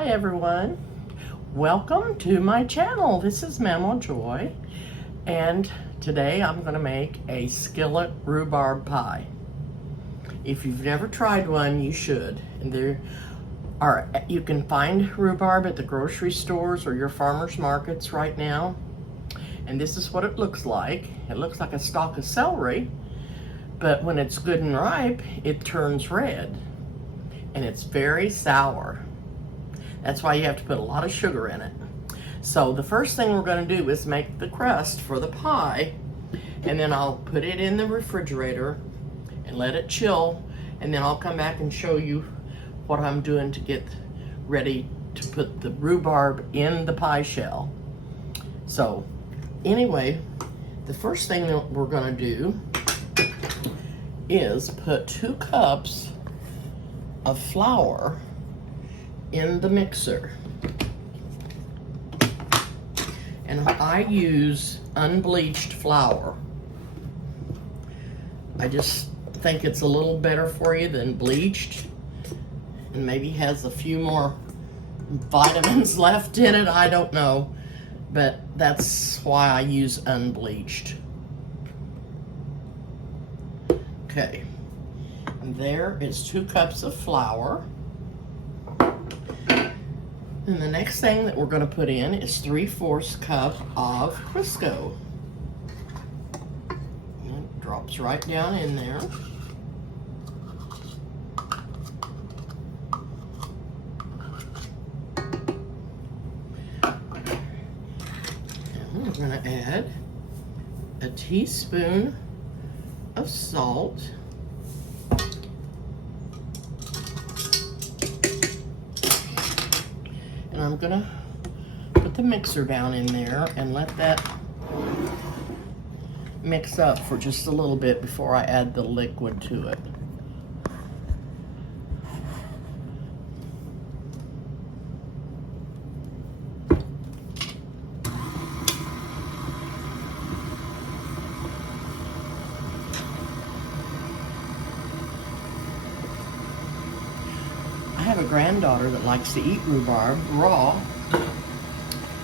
Hi everyone, welcome to my channel. This is Mamaw Joy, and today I'm going to make a skillet rhubarb pie. If you've never tried one, you should. And you can find rhubarb at the grocery stores or your farmers markets right now. And this is what it looks like. It looks like a stalk of celery, but when it's good and ripe, it turns red. And it's very sour. That's why you have to put a lot of sugar in it. So the first thing we're going to do is make the crust for the pie, and then I'll put it in the refrigerator and let it chill, and then I'll come back and show you what I'm doing to get ready to put the rhubarb in the pie shell. So anyway, the first thing that we're going to do is put 2 cups of flour in the mixer. And I use unbleached flour. I just think it's a little better for you than bleached, and maybe has a few more vitamins left in it, I don't know, but that's why I use unbleached. Okay. And there is 2 cups of flour. And the next thing that we're going to put in is 3/4 cup of Crisco. And it drops right down in there. And we're going to add a teaspoon of salt. And I'm gonna put the mixer down in there and let that mix up for just a little bit before I add the liquid to it. I have a granddaughter that likes to eat rhubarb raw.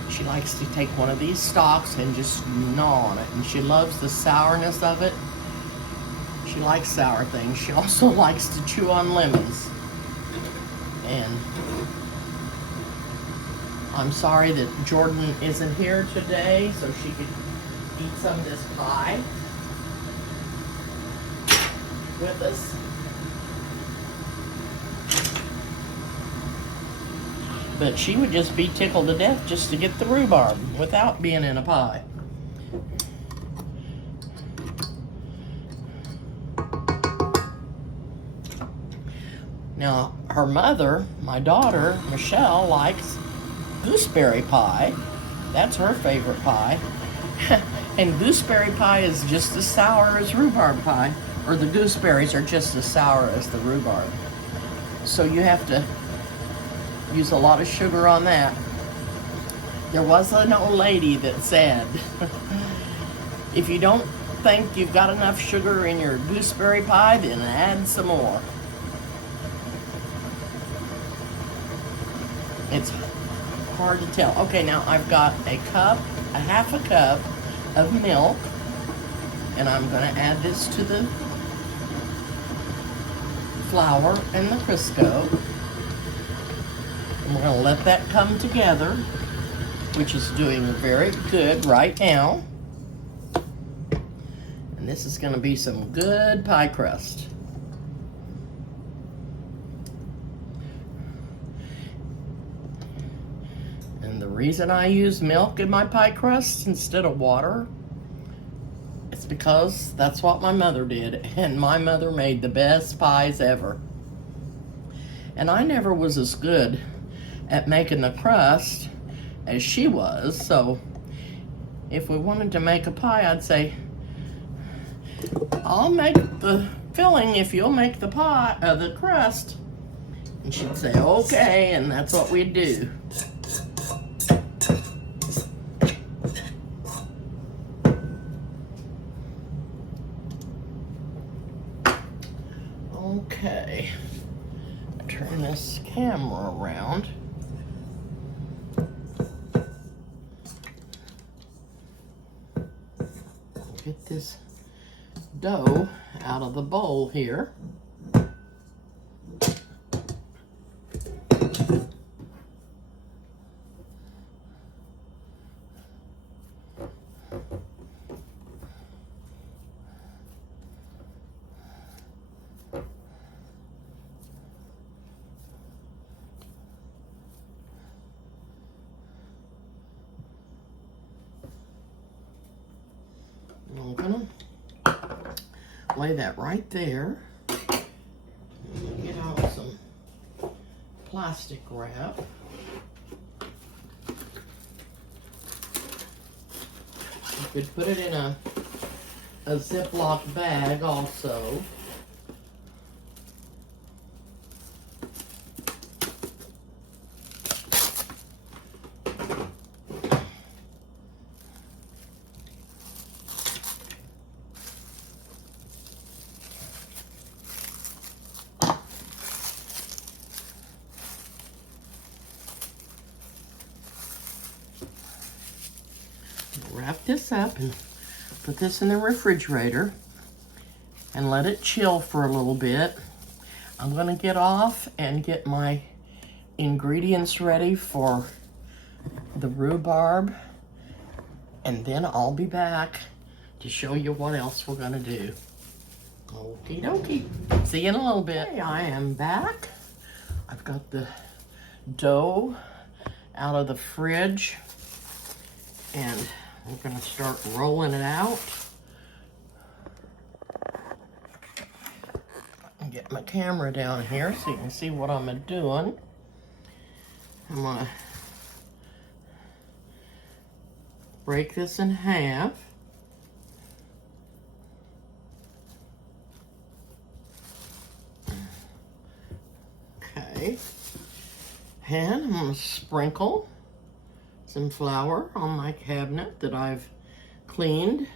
She likes to take one of these stalks and just gnaw on it, and she loves the sourness of it. She likes sour things. She also likes to chew on lemons. And I'm sorry that Jordan isn't here today so she could eat some of this pie with us. But she would just be tickled to death just to get the rhubarb without being in a pie. Now, her mother, my daughter, Michelle, likes gooseberry pie. That's her favorite pie. And gooseberry pie is just as sour as rhubarb pie, or the gooseberries are just as sour as the rhubarb. So you have to use a lot of sugar on that. There was an old lady that said, if you don't think you've got enough sugar in your gooseberry pie, then add some more. It's hard to tell. Okay, now I've got a half a cup of milk, and I'm going to add this to the flour and the Crisco. And we're going to let that come together, which is doing very good right now. And this is going to be some good pie crust. And the reason I use milk in my pie crust instead of water is because that's what my mother did. And my mother made the best pies ever. And I never was as good at making the crust as she was, so if we wanted to make a pie, I'd say, I'll make the filling if you'll make the pie, the crust. And she'd say, okay, and that's what we'd do. Okay, turn this camera around. get this dough out of the bowl here. I'm gonna lay that right there. Get out some plastic wrap. You could put it in a Ziploc bag also. Wrap this up and put this in the refrigerator and let it chill for a little bit. I'm gonna get off and get my ingredients ready for the rhubarb, and then I'll be back to show you what else we're gonna do. Okie dokie. See you in a little bit. Okay, I am back. I've got the dough out of the fridge, and we're gonna start rolling it out. And get my camera down here so you can see what I'm doing. I'm gonna break this in half. Okay. And I'm gonna sprinkle some flour on my cabinet that I've cleaned.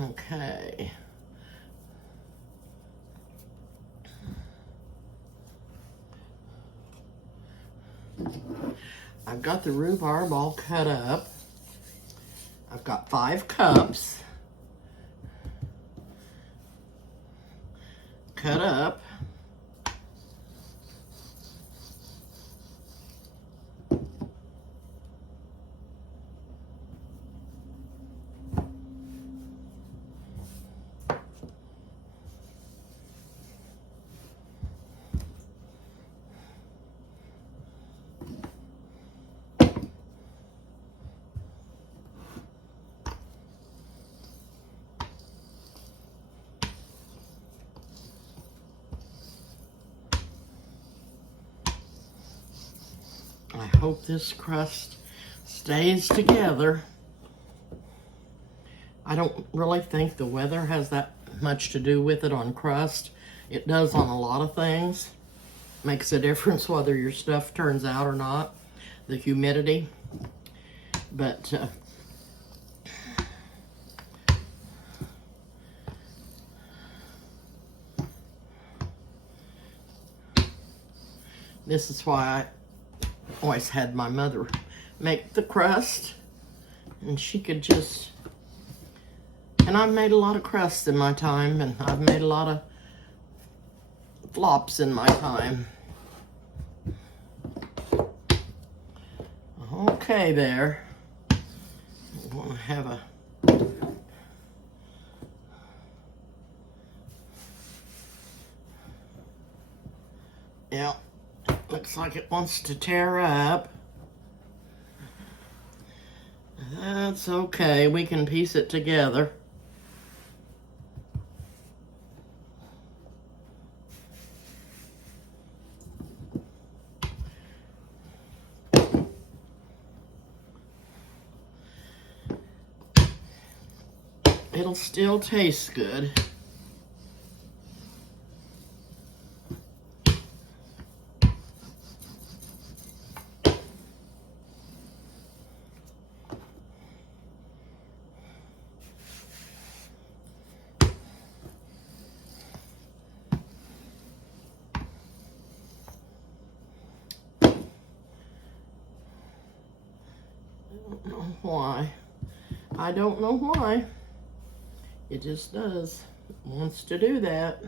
Okay. I've got the rhubarb all cut up. I've got 5 cups cut up. I hope this crust stays together. I don't really think the weather has that much to do with it on crust. It does on a lot of things. Makes a difference whether your stuff turns out or not, the humidity. But this is why I always had my mother make the crust, and she could just, and I've made a lot of crusts in my time, and I've made a lot of flops in my time. Okay there. I want to have a yeah. Looks like it wants to tear up. That's okay, we can piece it together. It'll still taste good. I don't know why. I don't know why. It just does. It wants to do that.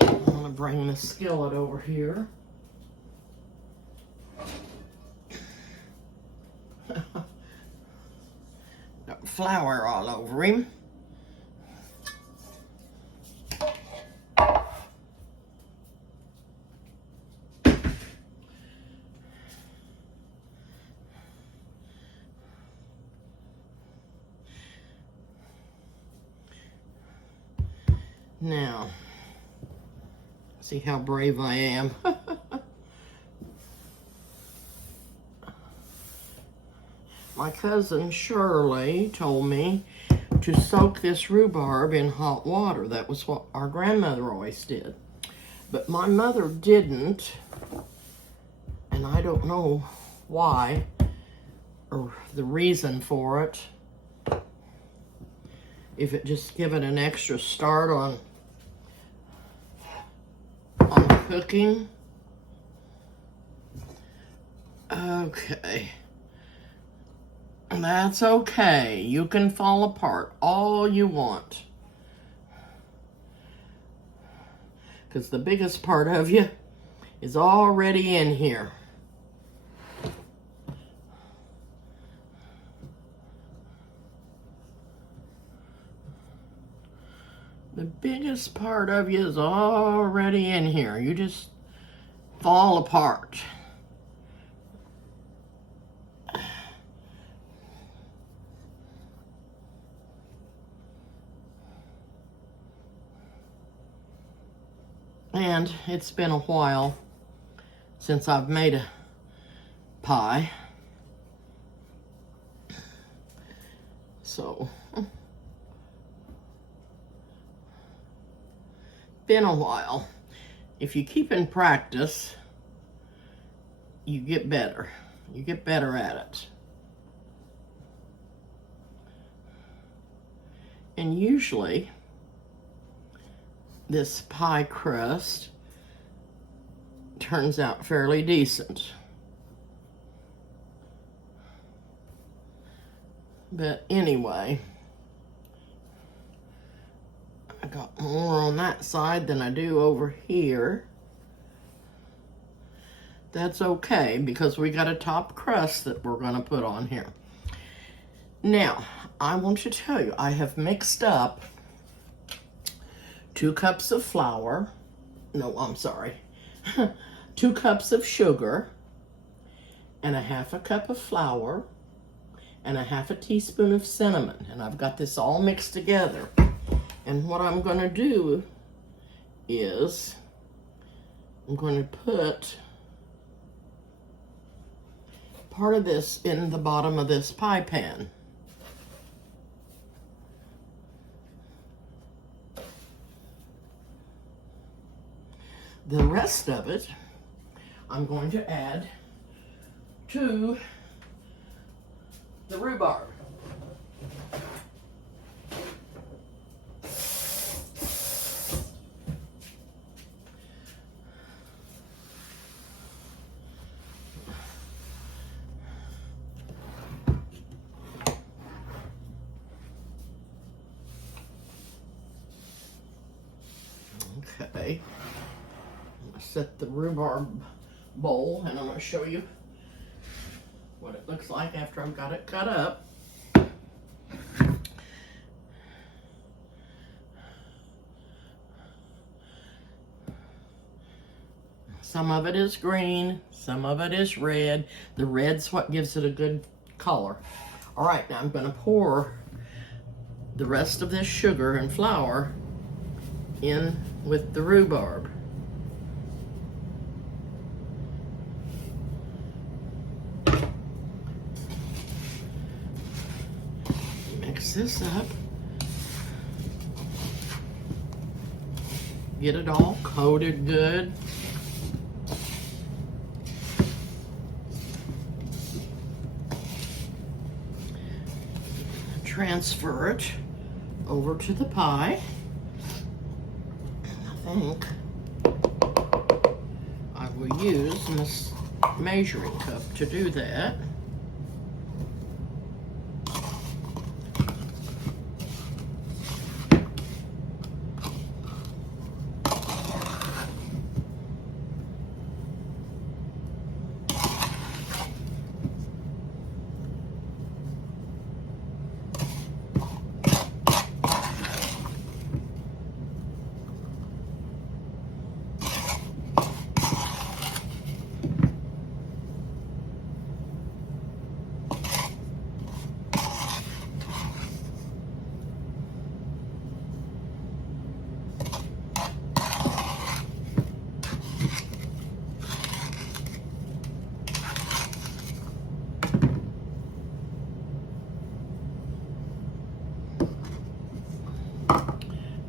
I'm going to bring the skillet over here. Got flour all over him. Now, see how brave I am. My cousin Shirley told me to soak this rhubarb in hot water. That was what our grandmother always did. But my mother didn't, and I don't know why or the reason for it. If it just give it an extra start on cooking. Okay. That's okay. You can fall apart all you want. Because the biggest part of you is already in here. The biggest part of you is already in here. You just fall apart. And it's been a while since I've made a pie. So, been a while. If you keep in practice, you get better. You get better at it. And usually, this pie crust turns out fairly decent. But anyway, I got more on that side than I do over here. That's okay, because we got a top crust that we're going to put on here. Now, I want to tell you, I have mixed up 2 cups of flour. No, I'm sorry. 2 cups of sugar and a 1/2 cup of flour and a 1/2 teaspoon of cinnamon. And I've got this all mixed together. And what I'm going to do is I'm going to put part of this in the bottom of this pie pan. The rest of it, I'm going to add to the rhubarb. Okay. Set the rhubarb bowl, and I'm going to show you what it looks like after I've got it cut up. Some of it is green, some of it is red. The red's what gives it a good color. All right, now I'm going to pour the rest of this sugar and flour in with the rhubarb. Mix this up. Get it all coated good. Transfer it over to the pie. I think I we use a measuring cup to do that.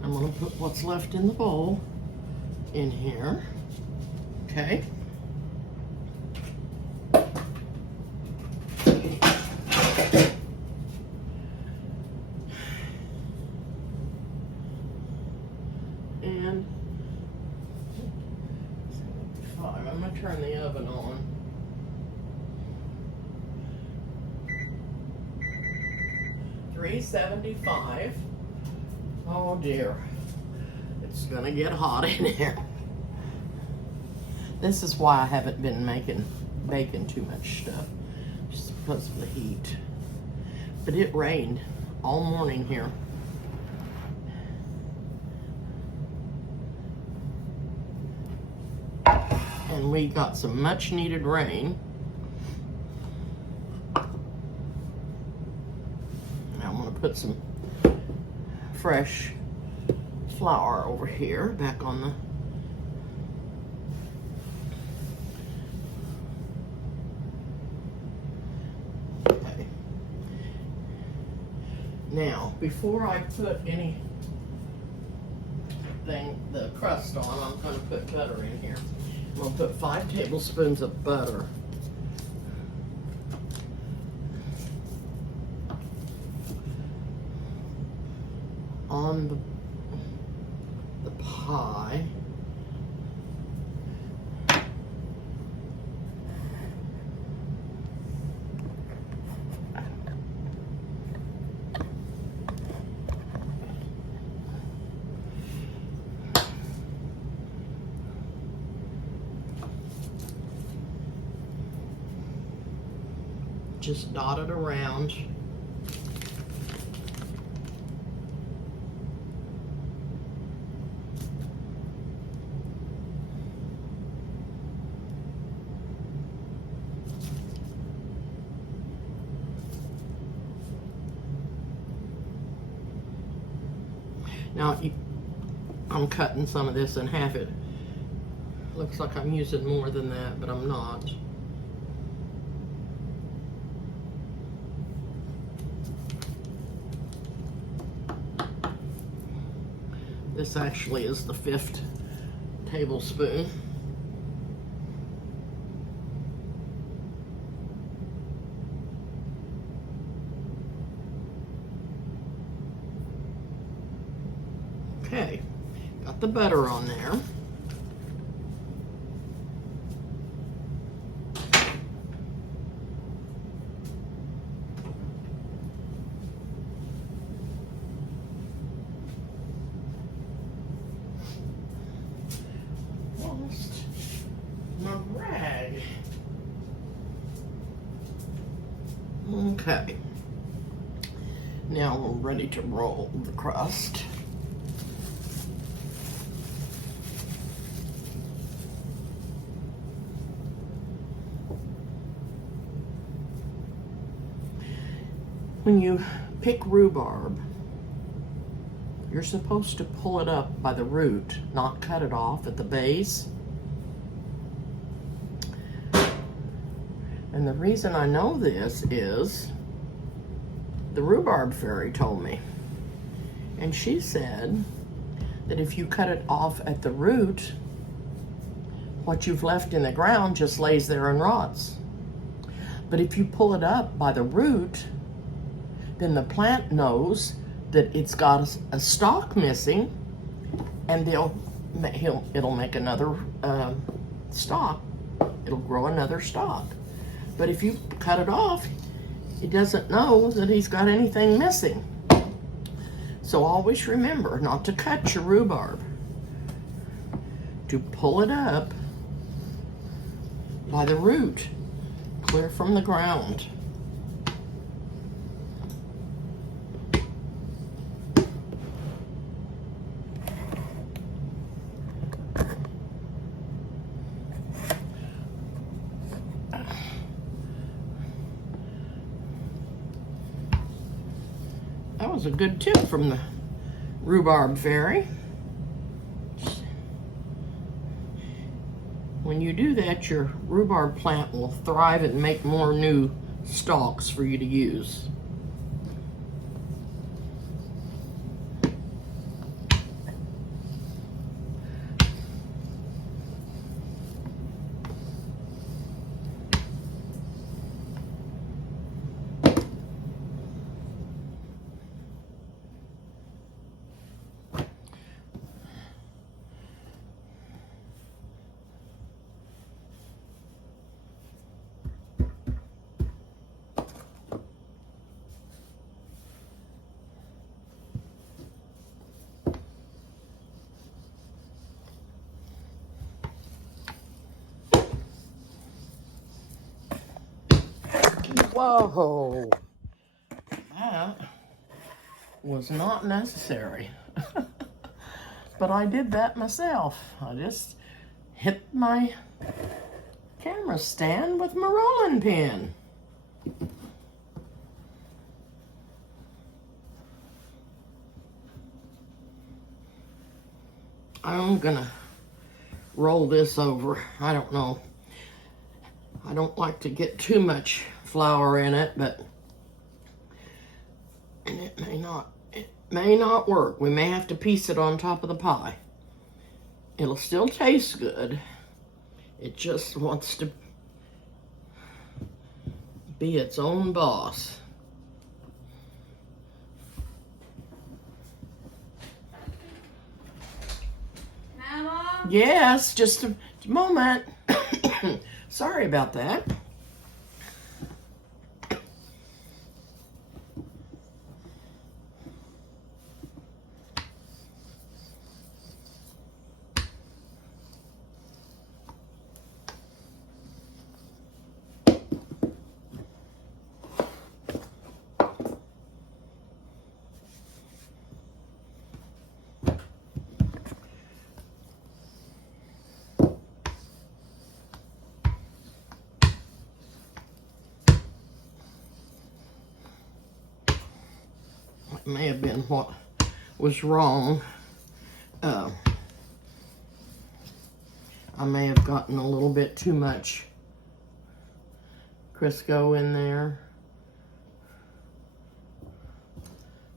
I'm going to put what's left in the bowl in here. Okay. And I'm going to turn the oven on. $375. Oh dear, it's gonna get hot in here. This is why I haven't been baking too much stuff, just because of the heat. But it rained all morning here. And we got some much needed rain. Now I'm gonna put some fresh flour over here, back on the... Okay. Now, before I put the crust on, I'm going to put butter in here. I'm going to put 5 tablespoons of butter. On the pie. Just dot it around. Now, I'm cutting some of this in half. It looks like I'm using more than that, but I'm not. This actually is the 5th tablespoon. Okay, got the butter on there. Lost my rag. Okay, now we're ready to roll the crust. When you pick rhubarb, you're supposed to pull it up by the root, not cut it off at the base. And the reason I know this is the rhubarb fairy told me. And she said that if you cut it off at the root, what you've left in the ground just lays there and rots. But if you pull it up by the root, then the plant knows that it's got a stalk missing, and it'll make another stalk, it'll grow another stalk. But if you cut it off, he doesn't know that he's got anything missing. So always remember not to cut your rhubarb, to pull it up by the root, clear from the ground. That was a good tip from the rhubarb fairy. When you do that, your rhubarb plant will thrive and make more new stalks for you to use. Whoa, that was not necessary. But I did that myself. I just hit my camera stand with my rolling pin. I'm gonna roll this over. I don't know. I don't like to get too much flour in it, but it may not work. We may have to piece it on top of the pie. It'll still taste good. It just wants to be its own boss. Mama? Yes, just a moment. Sorry about that. May have been what was wrong. I may have gotten a little bit too much Crisco in there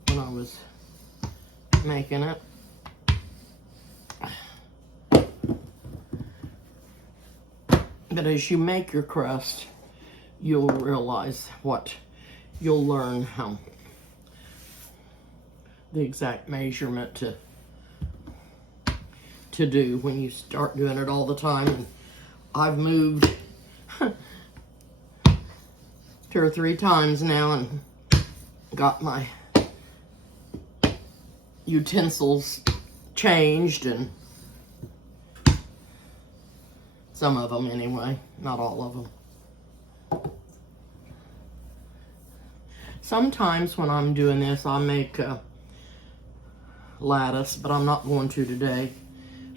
when I was making it. But as you make your crust, you'll realize you'll learn how the exact measurement to do when you start doing it all the time. And I've moved 2 or 3 times now and got my utensils changed, and some of them anyway, not all of them. Sometimes when I'm doing this, I'll make lattice, but I'm not going to today.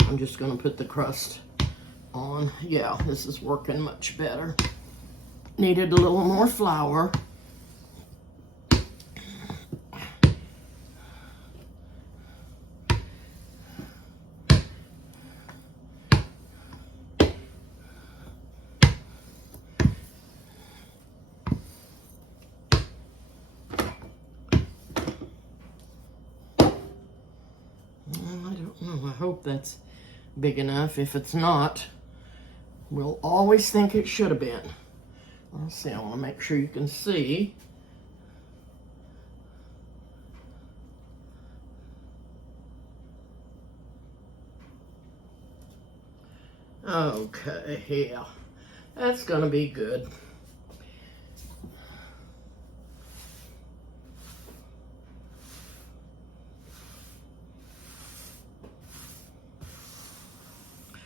I'm just going to put the crust on. Yeah, this is working much better. Needed a little more flour. I hope that's big enough. If it's not, we'll always think it should have been. Let's see, I want to make sure you can see. Okay, yeah, that's gonna be good.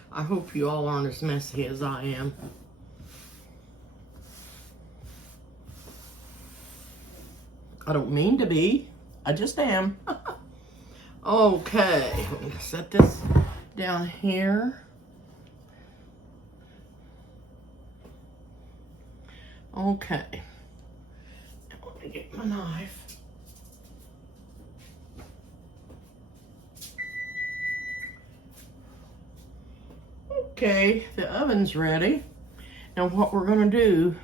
I hope you all aren't as messy as I am. I don't mean to be, I just am. Okay, I'm gonna set this down here. Okay, now let me get my knife. Okay, the oven's ready. Now what we're gonna do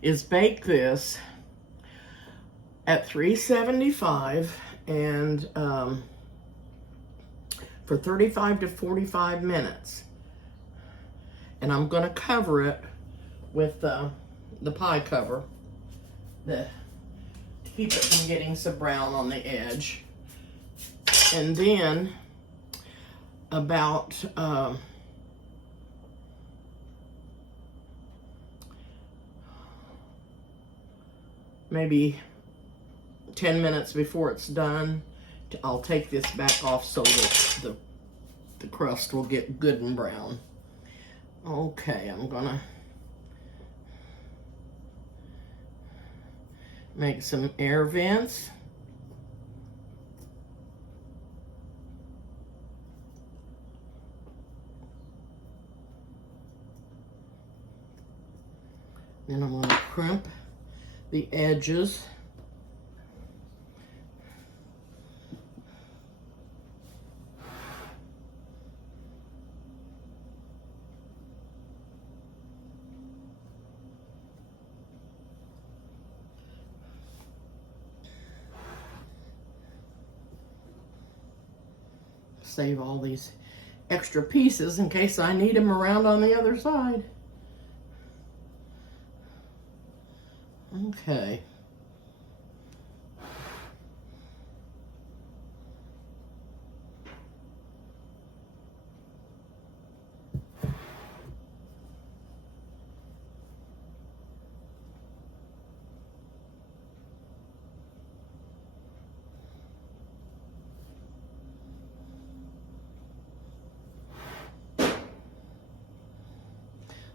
is bake this at 375 and for 35 to 45 minutes. And I'm gonna cover it with the pie cover to keep it from getting so brown on the edge. And then about maybe 10 minutes before it's done, I'll take this back off so that the crust will get good and brown. Okay, I'm gonna make some air vents. Then I'm gonna crimp the edges. Save all these extra pieces in case I need them around on the other side. Okay.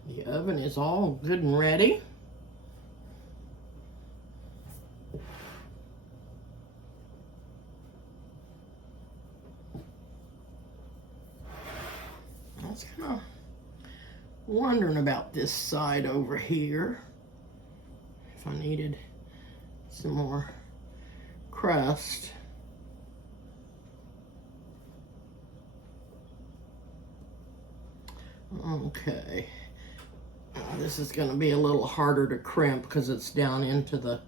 The oven is all good and ready. I was kind of wondering about this side over here. If I needed some more crust. Okay. This is going to be a little harder to crimp because it's down into the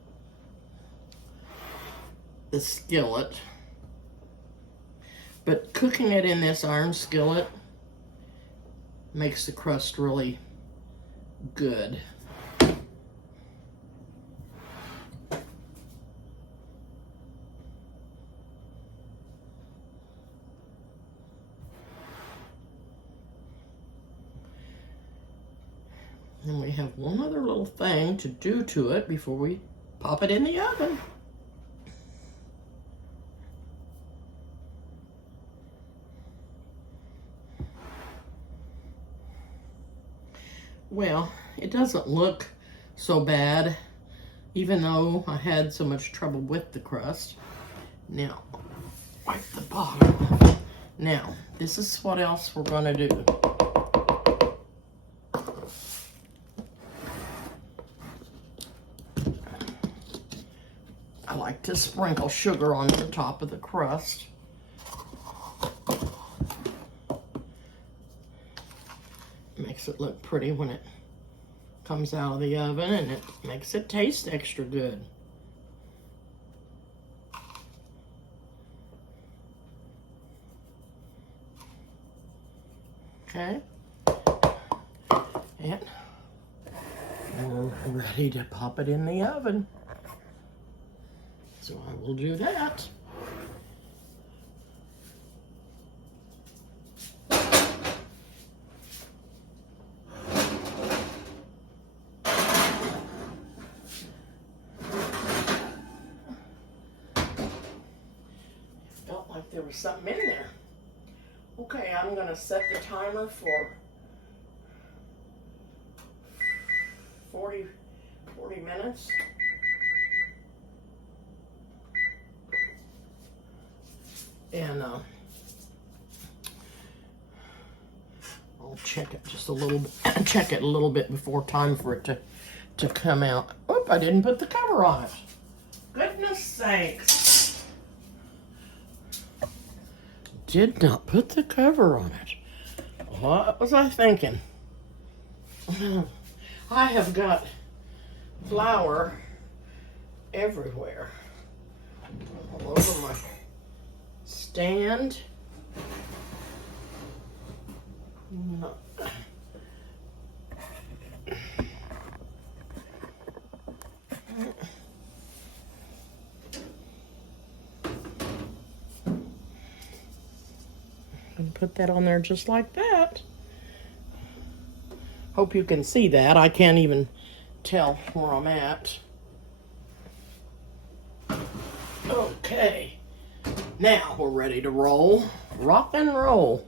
skillet. But cooking it in this iron skillet makes the crust really good. And we have one other little thing to do to it before we pop it in the oven. Well, it doesn't look so bad, even though I had so much trouble with the crust. Now, wipe the bottom. Now, this is what else we're gonna do. I like to sprinkle sugar on the top of the crust. Makes it look pretty when it comes out of the oven, and it makes it taste extra good. Okay. And we're ready to pop it in the oven. So I will do that. like there was something in there. Okay, I'm gonna set the timer for 40 minutes. And I'll check it just a little bit, check it a little bit before time for it to come out. Oop, I didn't put the cover on it. Goodness sakes. Did not put the cover on it. What was I thinking? I have got flour everywhere. All over my stand. No. And put that on there just like that. Hope you can see that. I can't even tell where I'm at. Okay. Now we're ready to roll. Rock and roll.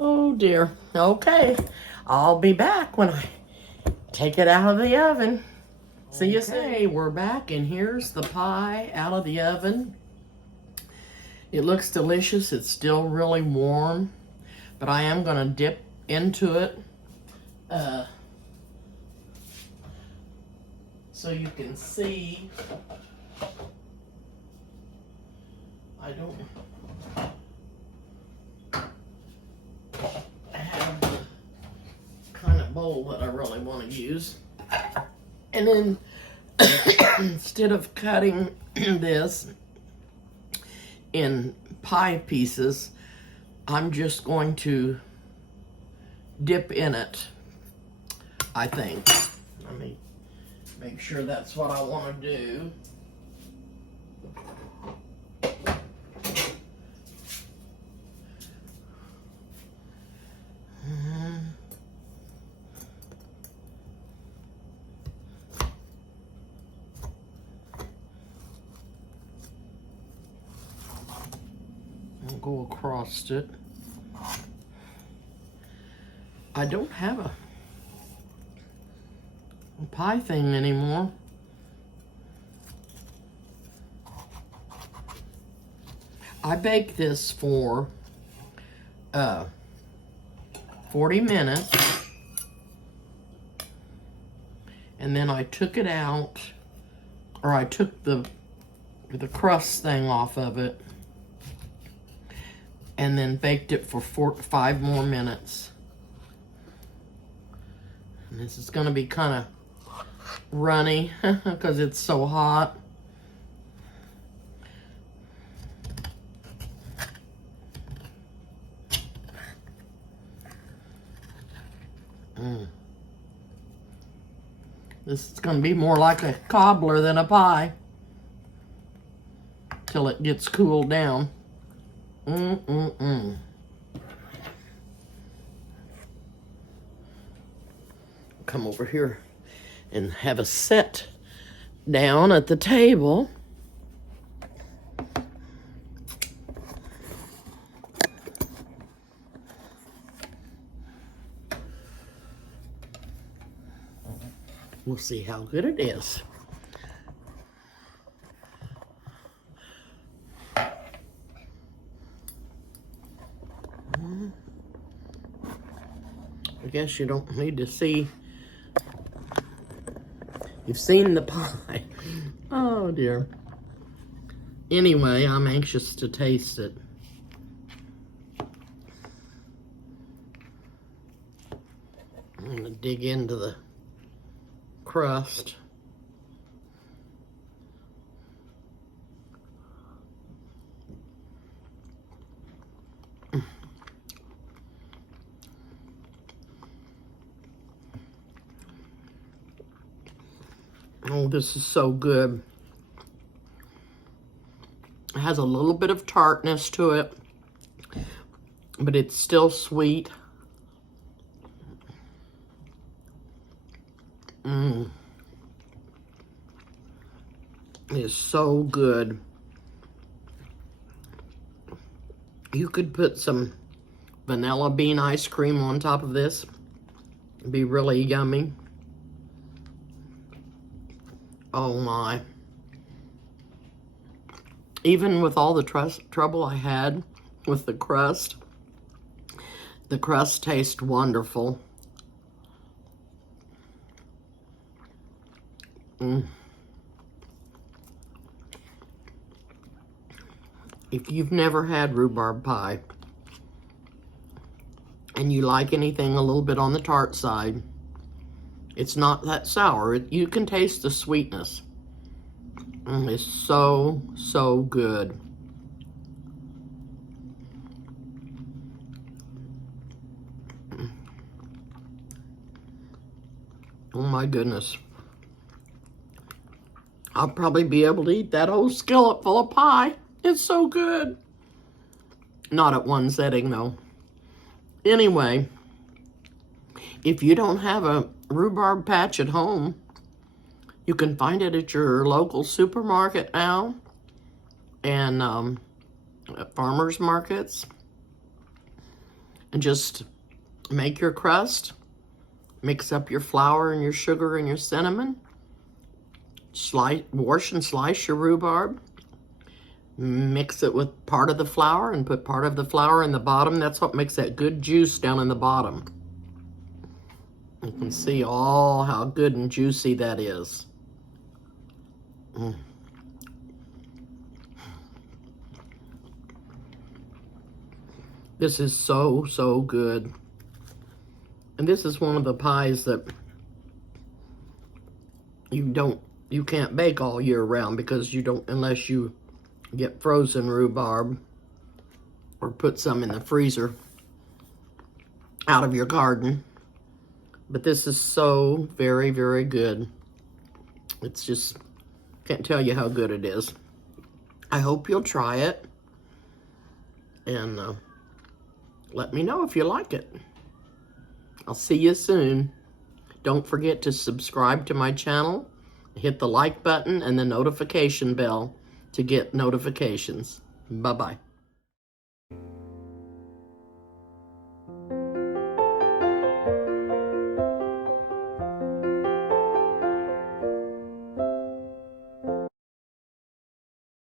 Oh dear. Okay. I'll be back when I take it out of the oven. See you soon. We're back, and here's the pie out of the oven. It looks delicious. It's still really warm, but I am gonna dip into it so you can see. I don't have the kind of bowl that I really want to use. And then instead of cutting this in pie pieces, I'm just going to dip in it, I think. Let me make sure that's what I want to do. I'll go across it. I don't have a pie thing anymore. I baked this for 40 minutes, and then I took it out, or I took the crust thing off of it, and then baked it for 5 more minutes. And this is gonna be kind of runny because it's so hot. This is gonna be more like a cobbler than a pie till it gets cooled down. Come over here and have a set down at the table. We'll see how good it is. I guess you don't need to see. You've seen the pie. Oh dear. Anyway, I'm anxious to taste it. I'm gonna dig into the crust. Oh, this is so good. It has a little bit of tartness to it, but it's still sweet. It is so good. You could put some vanilla bean ice cream on top of this. It'd be really yummy. Oh my. Even with all the trouble I had with the crust tastes wonderful. If you've never had rhubarb pie and you like anything a little bit on the tart side, it's not that sour. You can taste the sweetness. It's so, so good. Oh my goodness. I'll probably be able to eat that whole skillet full of pie. It's so good. Not at one setting though. Anyway, if you don't have a rhubarb patch at home, you can find it at your local supermarket now and at farmers markets. And just make your crust, mix up your flour and your sugar and your cinnamon, wash and slice your rhubarb, mix it with part of the flour and put part of the flour in the bottom. That's what makes that good juice down in the bottom. You can see all how good and juicy that is. This is so, so good. And this is one of the pies that you can't bake all year round because you don't, unless you get frozen rhubarb or put some in the freezer out of your garden. But this is so very, very good. It's just, can't tell you how good it is. I hope you'll try it and let me know if you like it. I'll see you soon. Don't forget to subscribe to my channel, hit the like button and the notification bell to get notifications. Bye-bye.